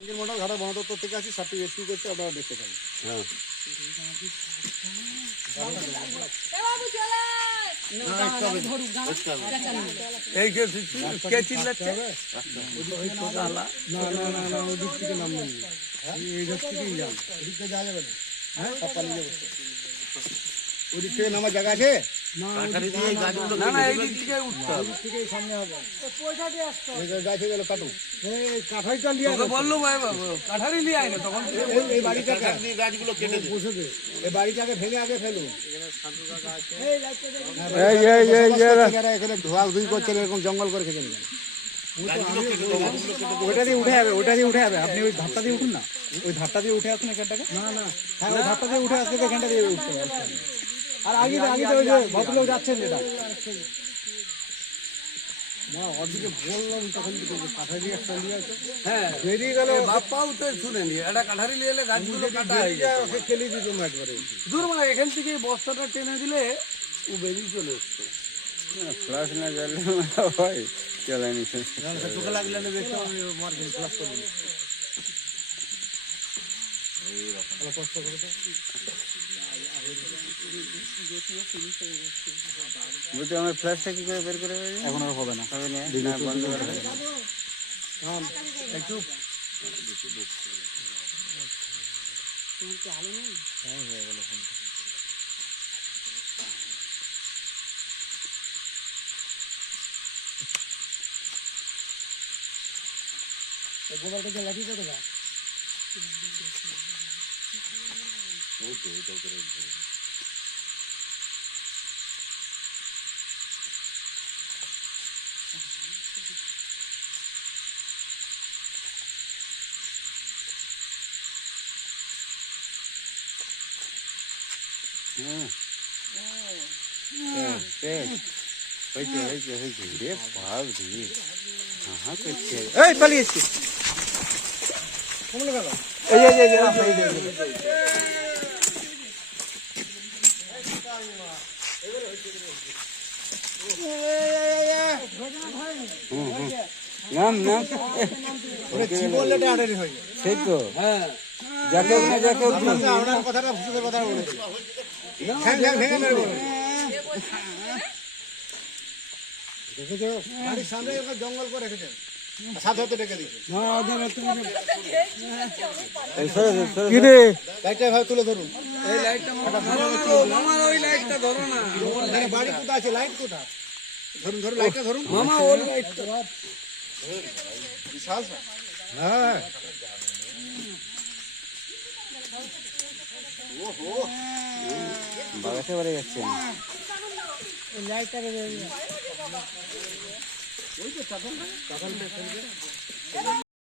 Engine motor ঘাটা বন দপ্তর থেকে আসি সাপটি রেস্কিউ করছে আপনারা দেখতে পাবেন হ্যাঁ। এই যে কে চিল্লাচ্ছে? না না না না ওই দিক থেকে নাম এই দিক থেকেই যান ওদিক থেকে যাওয়া যাবে না। হ্যাঁ পালিয়ে যাবে। ওদিক থেকে নামার জায়গা আছে? না না না এই দিক থেকে উঠতে হবে। ওদিক সামনে হবে। এই যে গাছে গেল কাটু। এই কাঠাইটা নিয়ে তোকে বলল ভাই বাবু কাঠারি নিয়ে আয় না তখন এই- এই বাড়িটাকে গাছগুলো কেটে বসে দে। এই বাড়িটাকে ভেঙে আগে এই এই এই এখানে ধোয়া ধুই করছে এরকম জঙ্গল করে খেতে নেবেন ওইটা দিয়ে উঠে যাবে ওইটা দিয়ে উঠে যাবে। আপনি ওই ধাপটা দিয়ে উঠুন না? ওই ধাপটা দিয়ে উঠে আসুন এখানটাকে? না না। হ্যাঁ ওই ধাপটা দিয়ে উঠে আসলে তো এখানটা দিয়ে উঠতে আর আগে আগে তো ওই যে ভদ্রলোক যাচ্ছেন যেটা। না ওদিকে বললাম তখন কাঠাই একটা নিয়ে আছে হ্যাঁ বেরিয়ে গেল। বাপ্পাও তো শুনেনি একটা কাঠারি নিয়ে এলে গাছগুলো কাটা হয়ে যায় যায় ওকে কেলি দিত একবারে দূর মানে এখান থেকে বস্তাটা টেনে দিলে ও বেরিয়ে চলে এসছে ফ্লাশ না জ্বাললে হয় চালানি চোখে লাগলে না দেখতে আমি মার্কেট ক্লাস করব বলতে আমার ফ্ল্যাশটা কি করে বের করে এখন আর হবে না। হবে না? বন্ধ করে একটু এই, হয়েছে হয়েছে হয়েছে রে বাপ রে হ্যাঁ করছে এই পালিয়ে এসছি কমলে গেল এই যে, এই যে, এই যে, এই যে, এই যে। নাম নাম হয়ে সেই তো হ্যাঁ যাকে যাকে। আপনার কথাটা ভুসুদের কথা বলেছে সামনে জঙ্গল করে রেখেছেন। তুলে ধরুন। এই লাইটটা ওই লাইটটা ধরো বাড়ি কোথায় আছে? লাইট কোথায়? ধরুন ধরুন লাইটটা ধরুন। মামা ওই লাইটটা বিশাল হ্যাঁ। বাগাতে বেড়ে যাচ্ছে না